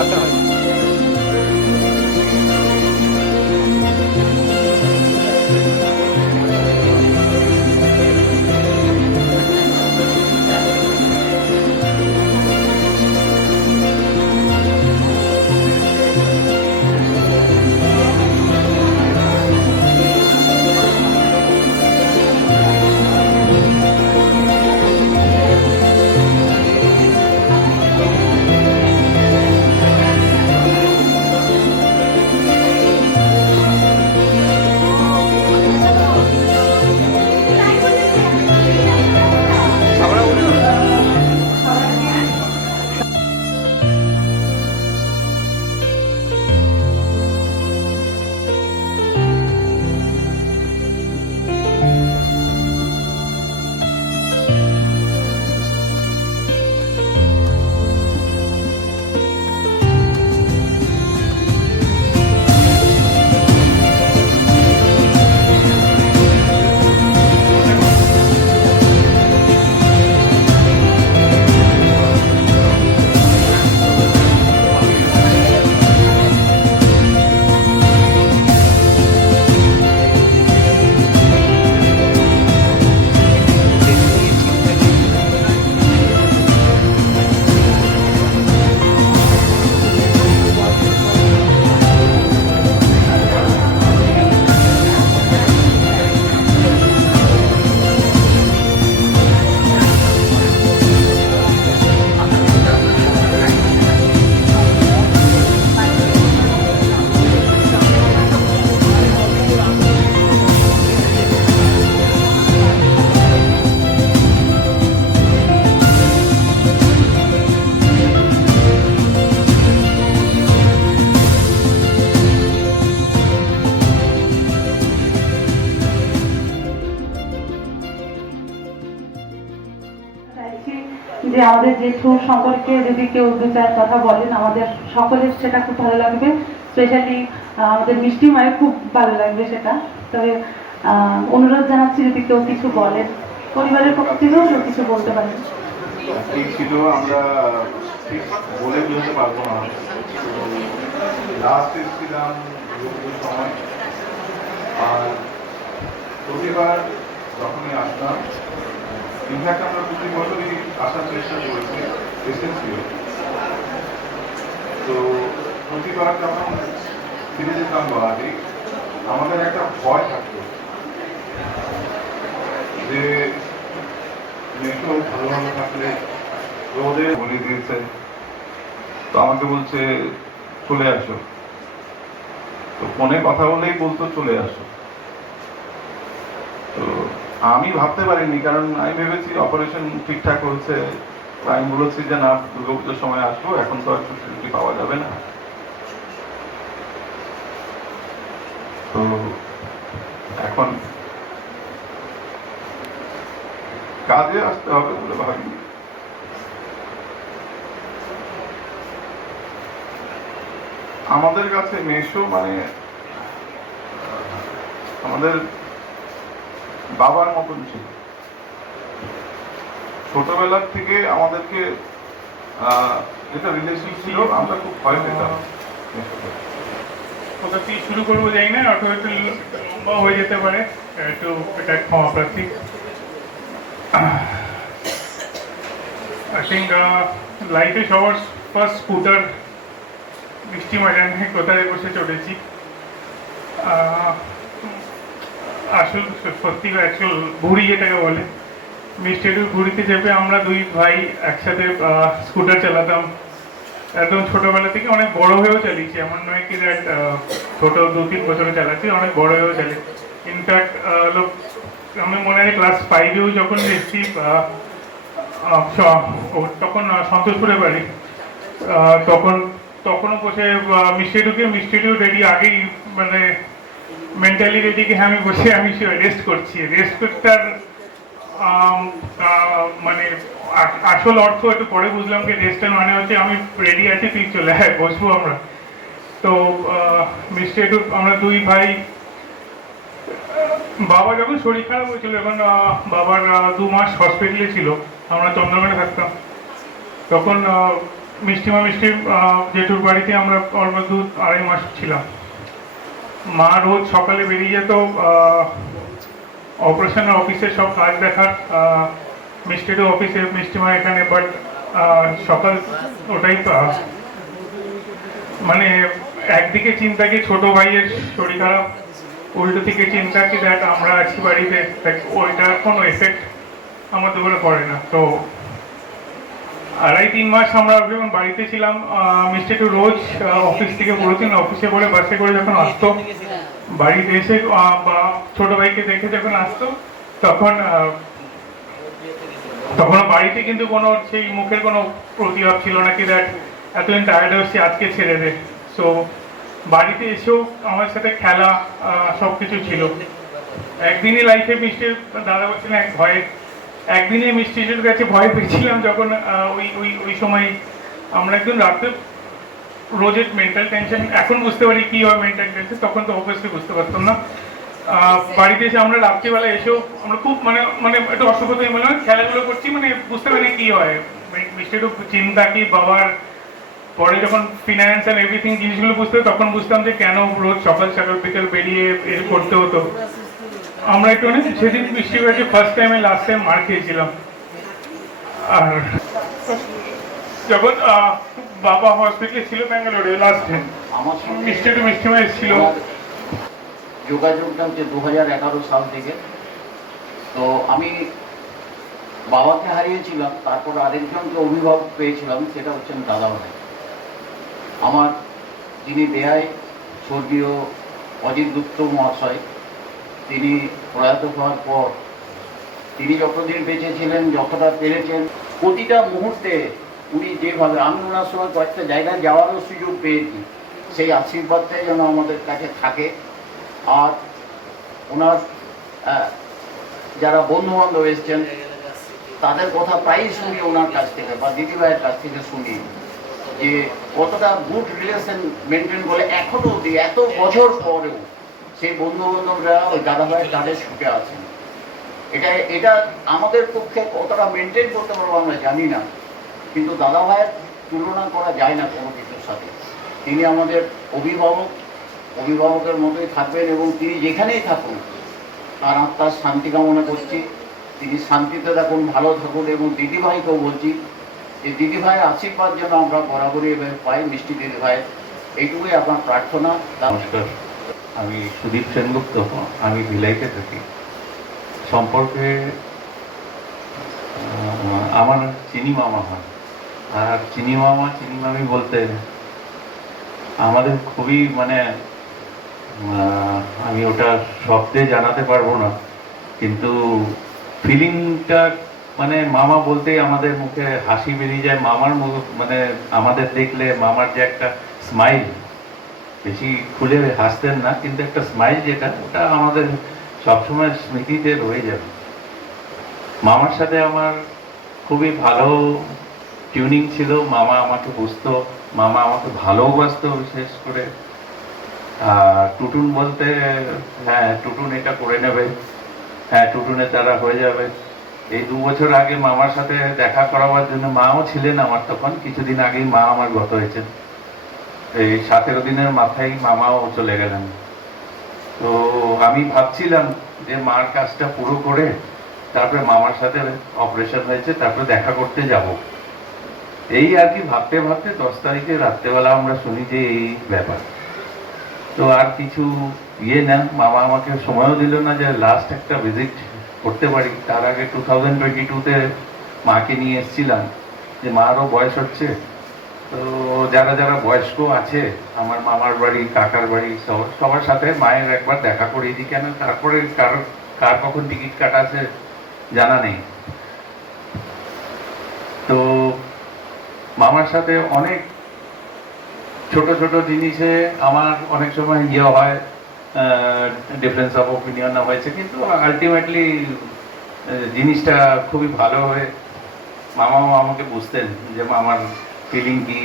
হাতে হয়। যে আমাদের জেঠু সম্পর্কে যদি কেউ দু চার কথা বলেন আমাদের সকলের সেটা খুব ভালো লাগবে, স্পেশালি আমাদের মিষ্টি মায়ের খুব ভালো লাগবে সেটা। তবে অনুরোধ জানাচ্ছি যদি কেউ কিছু বলেন, পরিবারের পক্ষ থেকেও কেউ কিছু বলতে পারেন। ঠিক ছিল, আমরা ঠিক বলে বুঝতে পারবো না। লাস্ট এসেছিলাম সময়, আর প্রতিবার যখনই আসলাম, ইনফ্যাক্ট আমরা প্রতি বছরই আসার চেষ্টা করেছি, এসেছিল। তো প্রতিবার যখন ফিরে যেতাম বাড়ি, আমাদের একটা ভয় থাকতো যে মেয়েকেও ভালো ভালো থাকলে রোদে বলে দিয়েছে, তো আমাকে বলছে চলে আসো। তো ফোনে কথা বলেই বলতো চলে আসো। তো আমি ভাবতে পারিনি, কারণ আমি ভেবেছি অপারেশন ঠিকঠাক হয়েছে। আমি বলেছি যে না, দুর্গাপুজোর সময় আসবো, এখন তো আর ছুটি পাওয়া যাবে না। তো এখন কাজে আসতে হবে বলে ভাবিনি। আমাদের কাছে মেশো মানে আমাদের বাবার মতন ছিল। ছোটবেলার থেকে আমাদেরকে যেটা রিলেশন ছিল, আমরা খুব ভয় পেতাম। কোথা থেকে শুরু করবো যাই না, অত একটু লম্বা হয়ে যেতে পারে, একটু এটা ক্ষমা প্রার্থী। আই থিঙ্ক লাইফে সবার ফার্স্ট স্কুটার মিষ্টি মাজানে কোথায় বসে চড়েছি। আসল সত্যি অ্যাকচুয়াল ঘুড়ি যেটাকে বলে, মিষ্টির ঘুড়িতে চেপে আমরা দুই ভাই একসাথে স্কুটার চালাতাম। একদম ছোটবেলা থেকে অনেক বড় হয়েও চালিয়েছি, এমন নয় কি দ্যাট ছোট 2-3 বছরে চালাচ্ছি, অনেক বড় হয়েও চালিয়েছি। ইনফ্যাক্ট আমি মনে হয় ক্লাস 5-এও যখন এসেছি, তখন সন্তোষপুরে বাড়ি, তখনও বসে মিষ্টিটিও রেডি আগেই, মানে মেন্টালি রেডি কি আমি বসে আমি রেস্ট করছি। রেস্ট করতে আর মানে আসল অর্থ একটু পরে বুঝলাম যে রেস্টের মানে হচ্ছে আমি রেডি আছি, তুই চলে আয়, বসবো আমরা। তো মিষ্টি একটু আমরা দুই ভাই, বাবা যখন শরীর খারাপ হয়েছিল, যখন বাবার 2 মাস হসপিটালে ছিল, আমরা চন্দ্রকোনা থাকতাম, তখন মিষ্টির জেঠুর বাড়িতে আমরা অলমোস্ট 2-2.5 মাস ছিলাম। মা রোজ সকালে বেরিয়ে যেত অপারেশনের অফিসে সব কাজ দেখার, মিষ্টিরও অফিসে, মিষ্টিমা এখানে, বাট সকাল ওটাই মানে একদিকে চিন্তা কি ছোট ভাইয়ের শরীর খারাপ, উল্টো থেকে চিন্তা কি দেখ আমরা আছি বাড়িতে, ওইটার কোনো এফেক্ট আমাদের উপরে পড়ে না। তো 2.5-3 মাস আমরা যখন বাড়িতে ছিলাম, মিষ্টি একটু রোজ অফিস থেকে পড়েছেন, অফিসে বলে বাসে করে যখন আসতো, বাড়িতে এসে বা ছোট ভাইকে দেখে যখন আসতো, তখন বাড়িতে কিন্তু কোনো সেই মুখের কোনো প্রতিভাব ছিল না কি দেখ এতদিন টায়ার্ড হচ্ছে আজকে ছেড়ে দে। সো বাড়িতে এসেও আমার সাথে খেলা সব কিছু ছিল। একদিনই লাইফে মিষ্টির দাদা বলছিলেন একদিনে মিষ্টির কাছে ভয় পেয়েছিলাম যখন ওই সময় আমরা একদিন রাতে রোজের মেন্টাল টেনশন, এখন বুঝতে পারি কি হয় মেন্টাল টেনশন, তখন তো অবভিয়াসলি বুঝতে পারতাম না। বাড়িতে এসে আমরা রাত্রিবেলা এসেও আমরা খুব মানে একটু অসুবিধা মনে হয় খেলাধুলো করছি, মানে বুঝতে পারি কি হয়। মিষ্টি একটু চিন্তা কি বাবার, পরে যখন ফিনান্স অ্যান্ড এভরিথিং জিনিসগুলো বুঝতে তখন বুঝতাম যে কেন রোজ সকাল বিকেল বেরিয়ে করতে হতো। আমরা একটু সেদিন মিষ্টির কাছে ফার্স্ট টাইমে লাস্ট টাইম মার খেয়েছিলাম। আর যখন বাবা হসপিটালে ছিল ব্যাঙ্গালোরে লাস্ট টাইম, আমার সঙ্গে মিষ্টিমা এসেছিল। যোগাযোগটা হচ্ছে 2011 সাল থেকে। তো আমি বাবাকে হারিয়েছিলাম, তারপর আরেকজনকে অভিভাবক পেয়েছিলাম, সেটা হচ্ছেন দাদাভাই আমার, যিনি বেয়াই স্বর্গীয় অজিত গুপ্ত মহাশয়। তিনি প্রয়াত হওয়ার পর তিনি যতদিন বেঁচে ছিলেন, যতটা পেরেছেন, প্রতিটা মুহূর্তে উনি যেভাবে, আমি ওনার সময় কয়েকটা জায়গায় যাওয়ারও সুযোগ পেয়েছি, সেই আশীর্বাদটাই যেন আমাদের কাছে থাকে। আর ওনার যারা বন্ধু বান্ধব এসছেন তাদের কথা প্রায়ই শুনি ওনার কাছ থেকে বা দিদিভাইয়ের কাছ থেকে শুনি যে কতটা গুড রিলেশন মেনটেন করে এখনো অবধি এত বছর পরেও সেই বন্ধু বান্ধবরা ওই দাদাভাইয়ের তাদের সুখে আছেন। এটা আমাদের পক্ষে কতটা মেনটেন করতে পারবো আমরা জানি না, কিন্তু দাদাভাইয়ের তুলনা করা যায় না কোনো কিছুর সাথে। তিনি আমাদের অভিভাবকের মতোই থাকবেন এবং তিনি যেখানেই থাকুন তার আত্মার শান্তি কামনা করছি। তিনি শান্তিতে থাকুন, ভালো থাকুন। এবং দিদিভাইকেও বলছি যে দিদিভাইয়ের আশীর্বাদ যেন আমরা বরাবরই পাই, মিষ্টি দিদিভাইয়ের, এইটুকুই আপনার প্রার্থনা। নমস্কার, আমি সুদীপ সেনগুপ্ত, আমি ভিলাইতে থাকি। সম্পর্কে আমার চিনি মামা হয়, আর চিনি মামি বলতে আমাদের খুবই মানে আমি ওটা শব্দে জানাতে পারবো না, কিন্তু ফিলিংটা মানে মামা বলতেই আমাদের মুখে হাসি বেরিয়ে যায়। মামার মুখ মানে আমাদের দেখলে মামার যে একটা স্মাইল, বেশি খুলে হাসতেন না, কিন্তু একটা স্মাইল যেটা, ওটা আমাদের সবসময় স্মৃতিতে রয়ে যাবে। মামার সাথে আমার খুবই ভালো টিউনিং ছিল। মামা আমাকে বুঝতো, মামা আমাকে ভালোবাসতো বিশেষ করে। আর টুটুন বলতে, হ্যাঁ টুটুন এটা করে নেবে, হ্যাঁ টুটুনের দ্বারা হয়ে যাবে। এই 2 বছর আগে মামার সাথে দেখা করাবার জন্য মাও ছিলেন আমার, তখন কিছুদিন আগেই মা আমার গত হয়েছেন। এই 17 দিনের মাথায় মামাও চলে গেলেন। তো আমি ভাবছিলাম যে মার কাজটা পুরো করে তারপরে মামার সাথে অপারেশন হয়েছে, তারপরে দেখা করতে যাব। এই আর কি ভাবতে 10 তারিখে রাত্রেবেলা আমরা শুনি যে এই ব্যাপার। তো আর কিছু না, মামা আমাকে সময়ও দিল না যে লাস্ট একটা ভিজিট করতে পারি। তার আগে 2022-তে মাকে নিয়ে এসেছিলাম, যে মারও বয়স হচ্ছে। তো যারা বয়স্ক আছে আমার মামার বাড়ি, কাকার বাড়ি, সবার সাথে মায়ের একবার দেখা করিয়ে দিই, কেন তারপরে কার কখন টিকিট কাটা আছে জানা নেই। তো মামার সাথে অনেক ছোট জিনিসে আমার অনেক সময় হয়, ডিফারেন্স অফ ওপিনিয়ন হয়েছে, কিন্তু আলটিমেটলি জিনিসটা খুবই ভালো হয়ে মামাও আমাকে বুঝতেন যে মামার ফিলিং কি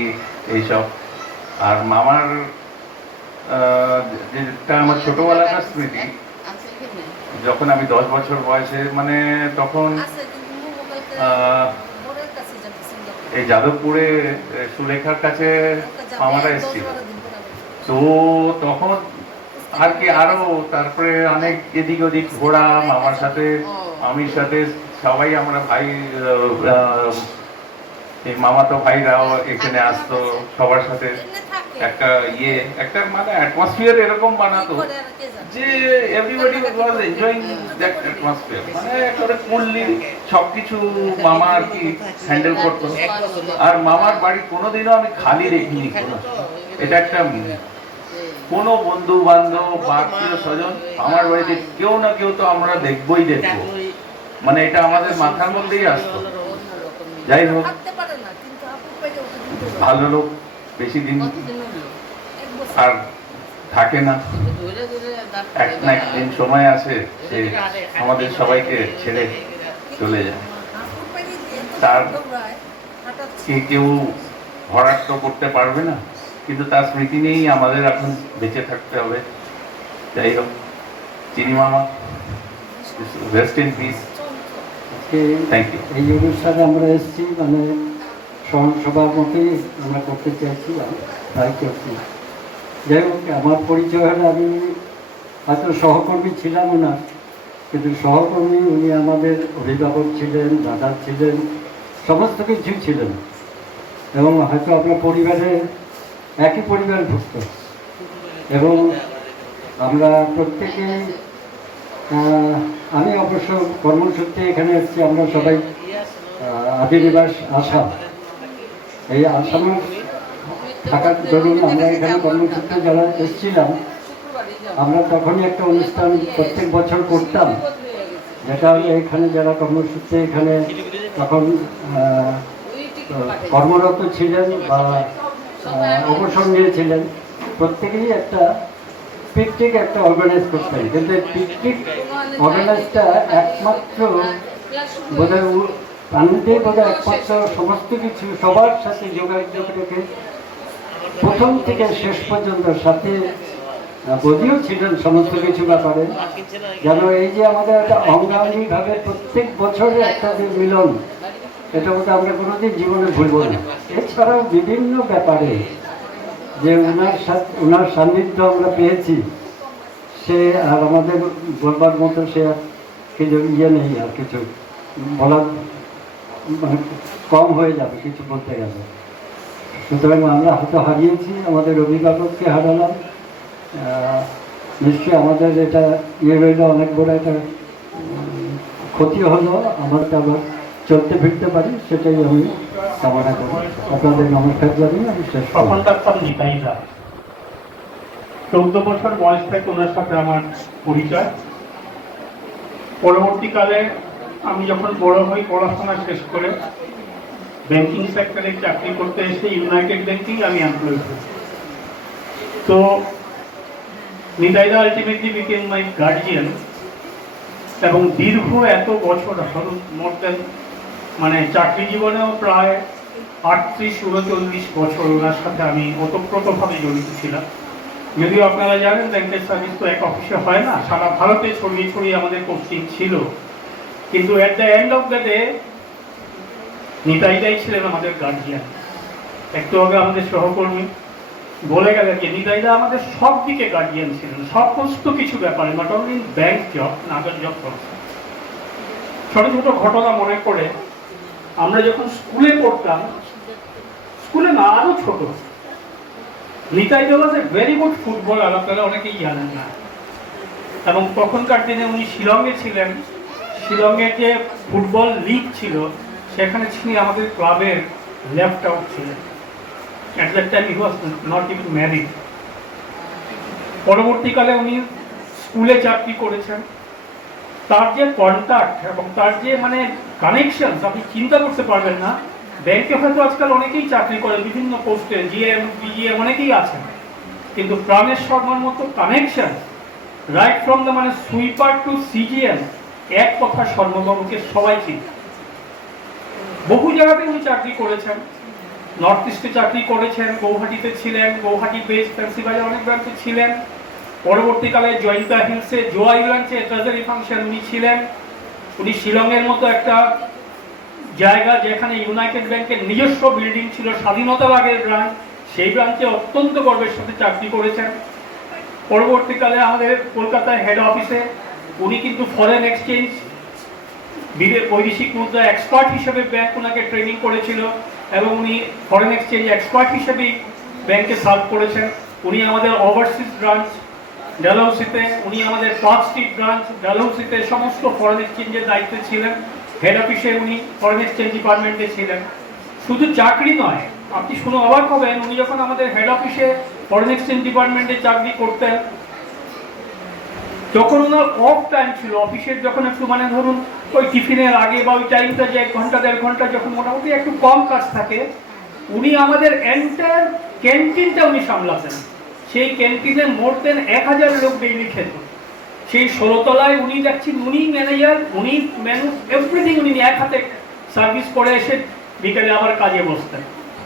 এইসব। আর মামার যেটা আমার ছোটবেলাকার স্মৃতি, যখন আমি 10 বছর বয়সে, মানে তখন এই যাদবপুরে সুলেখার কাছে মামারা এসেছিল। তো তখন আর কি আরো তারপরে অনেক এদিক ওদিক ঘোরা, মামার সাথে আমির সাথে সবাই আমরা ভাই, এই মামাতো ভাইরাও এখানে আসতো, সবার সাথে একটা একটা মানে অ্যাটমসফিয়ার এরকম বানাতো যে everybody was enjoying that atmosphere. মানে একেবারে ফুললি সবকিছু মামা আর কি হ্যান্ডেল করতো। আর মামার বাড়ি কোনোদিনও আমি খালি দেখিনি। এটা একটা কোনো বন্ধু বান্ধব বা আত্মীয় স্বজন আমার বাড়িতে কেউ না কেউ তো আমরা দেখবই দেখবো, মানে এটা আমাদের মাথার মধ্যেই আসতো। যাই হোক, ভালো লোক বেশি দিন আর থাকে না, এক না একদিন সময় আসে সে আমাদের সবাইকে ছেড়ে চলে যায়। তার কেউ ভরাট তো করতে পারবে না, কিন্তু তার স্মৃতি নিয়েই আমাদের এখন বেঁচে থাকতে হবে। যাই হোক, চিনি মামা, rest in peace. Thank you. এই অনুষ্ঠানে আমরা এসেছি মানে সভার মতোই আমরা করতে চাইছি, তাই করছি। যাই হোক, আমার পরিচয় হলে আমি হয়তো সহকর্মী ছিলাম না, কিন্তু সহকর্মী উনি আমাদের অভিভাবক ছিলেন, দাদা ছিলেন, সমস্ত কিছু ছিলেন। এবং হয়তো আপনার পরিবারে একই পরিবারভুক্ত, এবং আমরা প্রত্যেকেই, আমি অবশ্য কর্মসূত্রে এখানে এসেছি, আমরা সবাই আদিনিবাস আসাম। এই আসামের থাকার দরুন আমরা এখানে কর্মসূত্রে যারা এসেছিলাম, আমরা তখনই একটা অনুষ্ঠান প্রত্যেক বছর করতাম, যেটা হলো এখানে যারা কর্মসূত্রে এখানে তখন কর্মরত ছিলেন বা অবসর নিয়েছিলেন, প্রত্যেকেই একটা পিকনিক একটা অর্গানাইজ করতেন। কিন্তু এই পিকনিক অর্গানাইজটা একমাত্র বোধহয় প্রাণীতেই বোধহয় একমাত্র সমস্ত কিছু সবার সাথে যোগাযোগ রেখে প্রথম থেকে শেষ পর্যন্ত সাথে বদিও ছিলেন সমস্ত কিছু ব্যাপারে। যেন এই যে আমাদের একটা অঙ্গাঙ্গিভাবে প্রত্যেক বছরে একটা যে মিলন, এটা বোধহয় আমরা কোনোদিন জীবনে ভুলব না। এছাড়াও বিভিন্ন ব্যাপারে যে ওনার সান্নিধ্য আমরা পেয়েছি, সে আর আমাদের বলবার মতো সে আর কিছু নেই, আর কিছু বলার মানে কম হয়ে যাবে কিছু বলতে গেলে। সুতরাং আমরা হয়তো হারিয়েছি, আমাদের অভিভাবককে হারালাম, নিশ্চয়ই আমাদের এটা রইল অনেক বড় একটা ক্ষতি হলো। আমরা আবার চলতে ফিরতে পারি, সেটাই আমি কামনা করি। আপনাদের নমস্কার জানিয়ে আমি শেষ করব। তখন থাকতাম নিতাইদা, 14 বছর বয়স থেকে ওনার সাথে আমার পরিচয়। পরবর্তীকালে আমি যখন বড় হই, পড়াশোনা শেষ করে ব্যাংকিং সেক্টরে চাকরি করতে এসে ইউনাইটেড ব্যাংকেই আমি এমপ্লয় হই। তো নিতাইদা আলটিমেটলি বিকেম মাই গার্জিয়ান, এবং দীর্ঘ এত বছর, মোর দেন মানে চাকরি জীবনেও প্রায় 38-39 বছর ওনার সাথে আমি ওতপ্রোতভাবে জড়িত ছিলাম। যদিও আপনারা জানেন ব্যাংকের সার্ভিস তো এক অফিসে হয় না, সারা ভারতে ছড়িয়ে ছড়িয়ে আমাদের পোস্টিং ছিল, কিন্তু at the end of the day নিতাইদাই ছিলেন আমাদের গার্জিয়ান। একটু আগে আমাদের সহকর্মী বলে গেলেন যে নিতাইদা আমাদের সব দিকে গার্জিয়ান ছিলেন, সমস্ত কিছু ব্যাপারে, not only bank job, Nagar job করছে। ছোট ছোট ঘটনা মনে করে, আমরা যখন স্কুলে পড়তাম, স্কুলে না আরো ছোট, নিতাইদা ওয়াজ এ ভেরি গুড ফুটবলার, আপনারা অনেকেই জানেন না। এবং তখনকার দিনে উনি শিলংয়ে ছিলেন, শিলংয়ের যে ফুটবল লিগ ছিল সেখানে তিনি আমাদের ক্লাবের লেফট আউট ছিলেন। At that time he was not even married. পরবর্তীকালে উনি স্কুলে চাকরি করেছেন। তার যে কন্ট্যাক্ট এবং তার যে মানে কানেকশন আপনি চিন্তা করতে পারবেন না। ব্যাংকে হয়তো আজকাল অনেকেই চাকরি করে বিভিন্ন পোস্টে, জিএম, বিজিএম অনেকেই আছেন, কিন্তু প্রাণের শর্মার মতো কানেকশন রাইট ফ্রম দ্য মানে সুইপার টু সিজিএম, এক কথা শর্মাবাবুকে সবাই চিনে। বহু জায়গাতে উনি চাকরি করেছেন, নর্থ ইস্টে চাকরি করেছেন, গৌহাটিতে ছিলেন, গৌহাটি বেস, ফ্যান্সিবাজার অনেক ব্রাঞ্চে ছিলেন। পরবর্তীকালে জয়ন্তা হিলসে জো আইল্যান্ডে ট্রেজারি ফাংশন উনি ছিলেন। উনি শিলংয়ের মতো একটা জায়গা যেখানে ইউনাইটেড ব্যাংকের নিজস্ব বিল্ডিং ছিল, স্বাধীনতা আগের ব্রাঞ্চ, সেই ব্রাঞ্চে অত্যন্ত গর্বের সাথে চাকরি করেছেন। পরবর্তীকালে আমাদের কলকাতায় হেড অফিসে উনি কিন্তু ফরেন এক্সচেঞ্জ, বৈদেশিক মুদ্রা এক্সপার্ট হিসেবে ব্যাংক ওনাকে ট্রেনিং করেছিল এবং উনি ফরেন এক্সচেঞ্জ এক্সপার্ট হিসেবেই ব্যাংকে সার্ভ করেছেন। উনি আমাদের ওভারসিজ ব্রাঞ্চ ডালহৌসিতে, উনি আমাদের পার্ক স্ট্রিট ব্রাঞ্চ ডালহৌসিতে সমস্ত ফরেন এক্সচেঞ্জের দায়িত্বে ছিলেন। হেড অফিসে উনি ফরেন এক্সচেঞ্জ ডিপার্টমেন্টে ছিলেন। শুধু চাকরি নয়, আপনি শুনে অবাক হবেন, উনি যখন আমাদের হেড অফিসে ফরেন এক্সচেঞ্জ ডিপার্টমেন্টে চাকরি করতেন, যখন ওনার অফ টাইম ছিল অফিসের, যখন একটু মানে ধরুন ওই টিফিনের আগে বা ওই টাইমটা যে 1 ঘন্টা 1.5 ঘন্টা যখন মোটামুটি একটু কম কাজ থাকে, উনি আমাদের এন্টায়ার ক্যান্টিনটা উনি সামলাতেন। সেই ক্যান্টিনে মোর দেন 1000 লোক ডেইলি খেত। সেই 16 তলায় উনি দেখছেন, উনি ম্যানেজার, উনি মেনু এভরিথিং, উনি এক হাতে সার্ভিস করে এসে বিকেলে আবার কাজে বসতেন।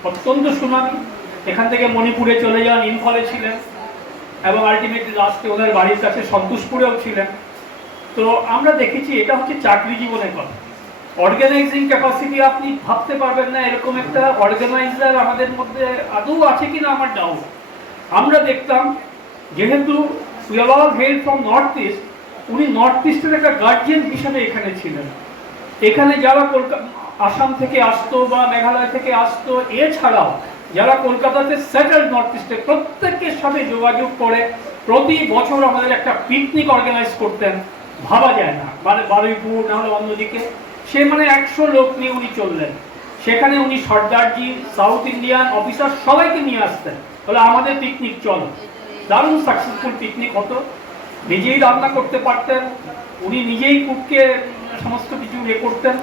অত্যন্ত সুনামি। এখান থেকে মণিপুরে চলে যান, ইম্ফলে ছিলেন এবং আলটিমেটলি লাস্টে ওদের বাড়ির কাছে সন্তোষপুরেও ছিলেন। তো আমরা দেখেছি এটা হচ্ছে চাকরি জীবনের কথা। অর্গানাইজিং ক্যাপাসিটি আপনি ভাবতে পারবেন না, এরকম একটা অর্গানাইজার আমাদের মধ্যে আদৌ আছে কিনা আমার ডাউট। আমরা দেখতাম, যেহেতু we are all hail from north east, উনি নর্থ ইস্টের একটা গার্জিয়ান হিসেবে এখানে ছিলেন। এখানে যারা আসাম থেকে আসতো বা মেঘালয় থেকে আসতো, এছাড়াও যারা কলকাতাতে সেটেল নর্থ ইস্টে, প্রত্যেকের সাথে যোগাযোগ করে প্রতি বছর আমাদের একটা পিকনিক অর্গানাইজ করতেন। ভাবা যায় না, বারুইপুর না হলে অন্যদিকে, সে মানে 100 লোক নিয়ে উনি চললেন। সেখানে উনি সর্দারজি, সাউথ ইন্ডিয়ান অফিসার সবাইকে নিয়ে আসতেন, বলে আমাদের পিকনিক চলো। দারুণ সাকসেসফুল পিকনিক হতো। নিজেই রান্না করতে পারতেন, উনি নিজেই কুককে সমস্ত কিছু করতেন।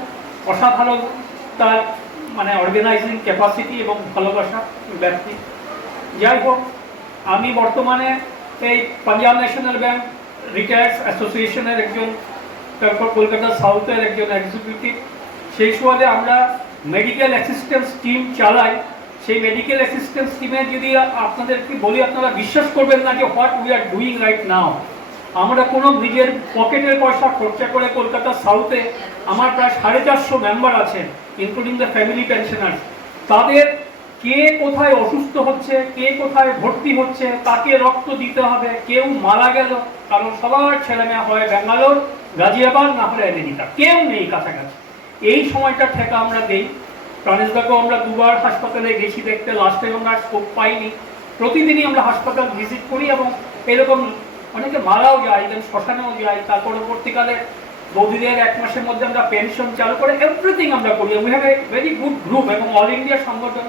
অসাধারণ তার মানে অর্গানাইজিং ক্যাপাসিটি এবং ভালোবাসা ব্যক্তি। যাই হোক, আমি বর্তমানে এই পাঞ্জাব ন্যাশনাল ব্যাংক রিটায়ার্স অ্যাসোসিয়েশনের একজন, তারপর কলকাতা সাউথের একজন এক্সিকিউটিভ। সেই সুবাদে আমরা মেডিকেল অ্যাসিস্ট্যান্স টিম চালাই। সেই মেডিকেল অ্যাসিস্ট্যান্স টিমে যদি আপনাদেরকে বলি, আপনারা বিশ্বাস করবেন না যে what we are doing right now. আমরা কোনো নিজের পকেটের পয়সা খরচা করে কলকাতা সাউথে আমার প্রায় 450 মেম্বার আছেন, ইনক্লুডিং দ্য ফ্যামিলি পেনশনার্স। তাদের কে কোথায় অসুস্থ হচ্ছে, কে কোথায় ভর্তি হচ্ছে, তাকে রক্ত দিতে হবে, কেউ মারা গেল, কারণ সবার ছেলেমেয়ে হয় ব্যাঙ্গালোর, গাজিয়াবাদ না হলে আমেরিকা, কেউ নেই কাছাকাছি। এই সময়টা ঠেকা আমরা দেই। প্রাণেশদাকেও আমরা 2 বার হাসপাতালে গেছি দেখতে, লাস্টে আমরা স্কোপ পাইনি। প্রতিদিনই আমরা হাসপাতাল ভিজিট করি এবং এরকম অনেকে মারাও যায়, ইভেন শ্মশানেও যাই। তার পরবর্তীকালে বৌদিদের 1 মাসের মধ্যে আমরা পেনশন চালু করে এভরিথিং আমরা করি। We have a very good group এবং অল ইন্ডিয়া সংগঠন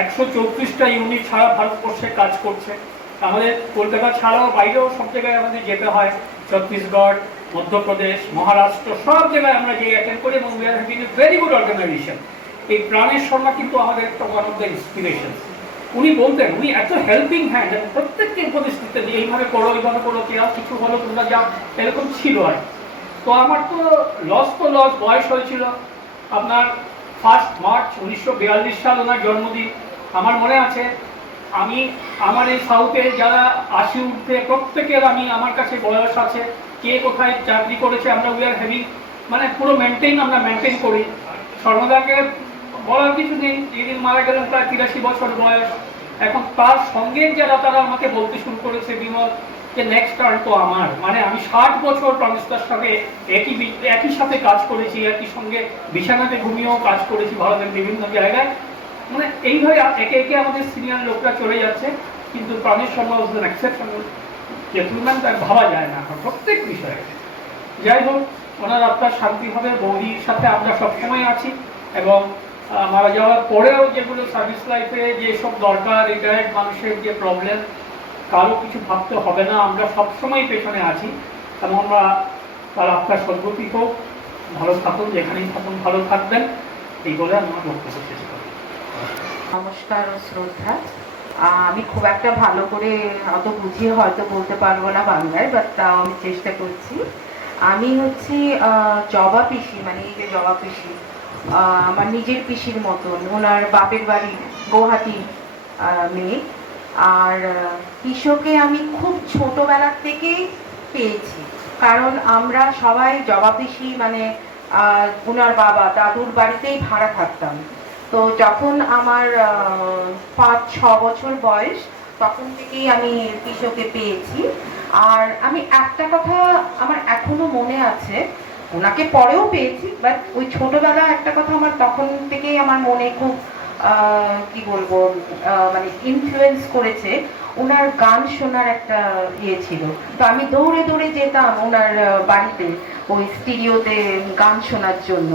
134টা ইউনিট ছাড়া ভারতবর্ষে কাজ করছে। আমাদের কলকাতা ছাড়াও বাইরেও সব জায়গায় আমাদের যেতে হয়, ছত্তিশগড়, মধ্যপ্রদেশ, মহারাষ্ট্র, সব জায়গায় আমরা গিয়ে অ্যাটেন্ড করি এবং we are having a very good organization. এই প্রাণেশ শর্মা কিন্তু আমাদের একটা ওয়ান অফ দ্য ইন্সপিরেশন। উনি বলতেন, উনি এত হেল্পিং হ্যান্ড, প্রত্যেককে উপদেশ দিতেন যে এইভাবে করো, এইভাবে করো, কে আর কিছু হলো তোমরা যা, এরকম ছিল আর। তো আমার তো লস, বয়স হয়েছিল আপনার 1 মার্চ 1942 সাল ওনার জন্মদিন। আমার মনে আছে, আমি আমার এই সাউথে যারা 80 ঊর্ধ্বে প্রত্যেকের আমি, আমার কাছে বয়স আছে, কে কোথায় চাকরি করেছে, আমরা উই আর হ্যাভিং মানে পুরো আমরা মেনটেন করি। সর্বদাকে বলার কিছু নেই, যেদিন মারা গেলেন প্রায় 83 বছর বয়স। এখন তার সঙ্গে যারা, তারা আমাকে বলতে শুরু করেছে, বিমল, যে নেক্সট টার্ন তো আমার, মানে আমি 60 বছর প্রাণেশদার সঙ্গে একই সাথে কাজ করেছি, একই সঙ্গে বিছানাতে ঘুমিয়েও কাজ করেছি ভারতের বিভিন্ন জায়গায়। মানে এইভাবে একে একে আমাদের সিনিয়র লোকরা চলে যাচ্ছে, কিন্তু Pranesh Sharma was an exceptional gentleman, তার ভাবা যায় না এখন প্রত্যেক বিষয়ে। যাই হোক, ওনার আত্মার শান্তি হবে। বৌদির সাথে আমরা সবসময় আছি এবং মারা যাওয়ার পরেও যেগুলো সার্ভিস লাইফে যেসব দরকার, রিটায়ার্ড মানুষের যে প্রবলেম, কারো কিছু ভাবতে হবে না, আমরা সবসময় পেছনে আছি এবং আমরা তার আত্মার সদ্গতি হোক, ভালো থাকুন, যেখানেই থাকুন ভালো থাকবেন, এই বলে আমার বক্তব্য শেষ করি। নমস্কার ও শ্রদ্ধা। আমি খুব একটা ভালো করে অত বুঝিয়ে হয়তো বলতে পারবো না বাংলায়, বাট তাও আমি চেষ্টা করছি। আমি হচ্ছি জবা পিসি, মানে এই যে জবা পিসি আমার নিজের পিসির মতন। ওনার বাপের বাড়ি গৌহাটি মেয়ে। আর পিসোকে আমি খুব ছোটবেলার থেকেই পেয়েছি, কারণ আমরা সবাই জবা পিসি মানে ওনার বাবা দাদুর বাড়িতেই ভাড়া থাকতাম। তো যখন আমার 5-6 বছর বয়স, তখন থেকেই আমি পিসোকে পেয়েছি। আর আমি একটা কথা আমার এখনো মনে আছে, ওনাকে পরেও পেয়েছি, বাট ওই ছোটবেলা একটা কথা আমার তখন থেকেই আমার মনে খুব কি বলবো মানে ইনফ্লুয়েন্স করেছে। ওনার গান শোনার একটা ইয়ে ছিল, তো আমি দৌড়ে দৌড়ে যেতাম ওনার বাড়িতে ওই স্টুডিওতে গান শোনার জন্য।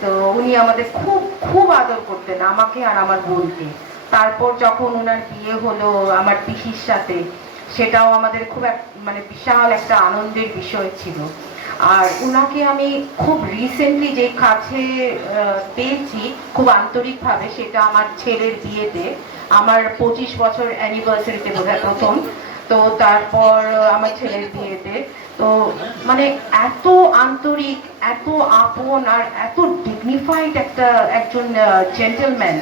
তো উনি আমাদের খুব খুব আদর করতেন, আমাকে আর আমার বোনকে। তারপর যখন ওনার বিয়ে হলো আমার পিসির সাথে, সেটাও আমাদের খুব মানে বিশাল একটা আনন্দের বিষয় ছিল। আর ওনাকে আমি খুব রিসেন্টলি যে কাছে পেয়েছি খুব আন্তরিকভাবে, সেটা আমার ছেলের বিয়েতে, আমার 25 বছর অ্যানিভার্সারিতে বোধহয় প্রথম। তো তারপর আমার ছেলের বিয়েতে, তো মানে এত আন্তরিক, এত আপন আর এত ডিগনিফাইড একজন জেন্টলম্যান,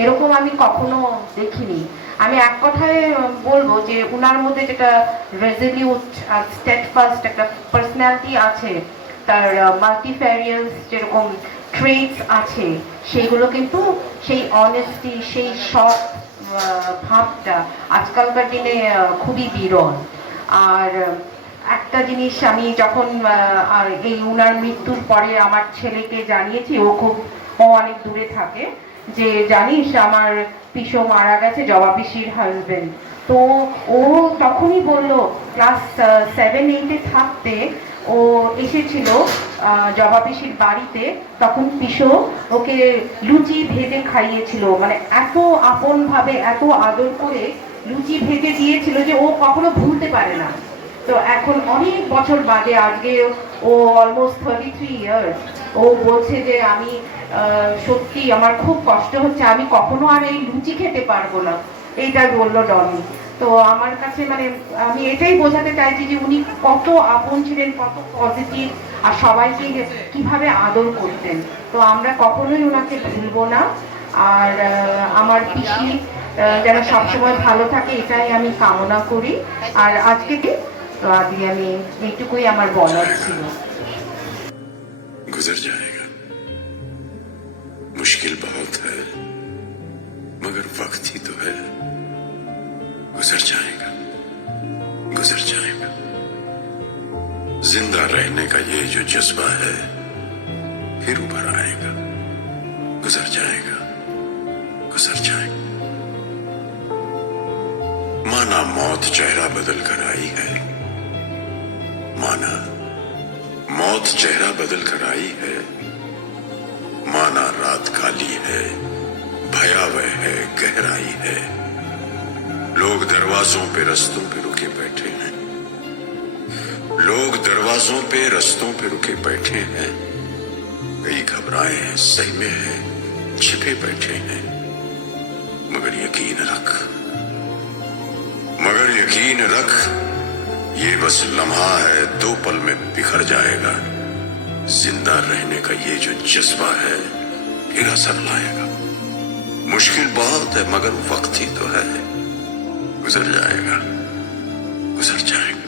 এরকম আমি কখনো দেখিনি। আমি এক কথায় বলবো যে ওনার মধ্যে যেটা রেজলিউট আর স্টেডফাস্ট একটা পার্সোনালিটি আছে, তার মাল্টিফ্যারিয়াস যেরকম ট্রেটস আছে, সেগুলো কিন্তু সেই অনেস্টি, সেই সৎ ভাবটা আজকালকার দিনে খুবই বিরল। আর একটা জিনিস আমি যখন এই উনার মৃত্যুর পরে আমার ছেলেকে জানিয়েছি, ও অনেক দূরে থাকে, যে জানিস আমার পিসো মারা গেছে, জবা পিসির হাজবেন্ড। তো ও তখনই বললো, ক্লাস 7-8-এ থাকতে ও এসেছিল জবা পিসির বাড়িতে, তখন পিসো ওকে লুচি ভেজে খাইয়েছিল, মানে এত আপন ভাবে এত আদর করে লুচি ভেজে দিয়েছিল যে ও কখনো ভুলতে পারে না। তো এখন অনেক বছর বাদে, আজকে ও অলমোস্ট 33 ইয়ার্স, ও বলছে যে আমি সত্যি আমার খুব কষ্ট হচ্ছে, আমি কখনো আর এই লুচি খেতে পারবো না, এইটা বললো ডনি। তো আমার কাছে মানে আমি এটাই বোঝাতে চাইছি যে উনি কত আপন ছিলেন, কত পজিটিভ, আর সবাইকে কিভাবে আদর করতেন। তো আমরা কখনোই ওনাকে ভুলবো না। আর আমার পিসি যেন সবসময় ভালো থাকে, এটাই আমি কামনা করি। আর আজকে আমি এইটুকুই আমার বলার ছিল। गुजर जाएगा, मुश्किल बहुत है मगर वक्त ही तो है, गुजर जाएगा, गुजर जाएगा। जिंदा रहने का ये जो जज्बा है फिर उभर आएगा, गुजर जाएगा, गुजर जाएगा। माना मौत चेहरा बदल कर आई है, माना मौत चेहरा बदल कर आई है, माना रात काली है, भयावह है, गहराई है। लोग दरवाजों पे रस्तों पे रुके बैठे हैं, लोग दरवाजों पे रस्तों पे रुके बैठे हैं। कई घबराए हैं, सहमे हैं, छिपे बैठे हैं। मगर यकीन रख, मगर यकीन रख, ये बस लम्हा है, 2 पल में बिखर जाएगा। जिंदा रहने का ये जो जज्बा है फिर असर लाएगा। मुश्किल बहुत है मगर वक्त ही तो है, गुजर जाएगा, गुजर जाएगा।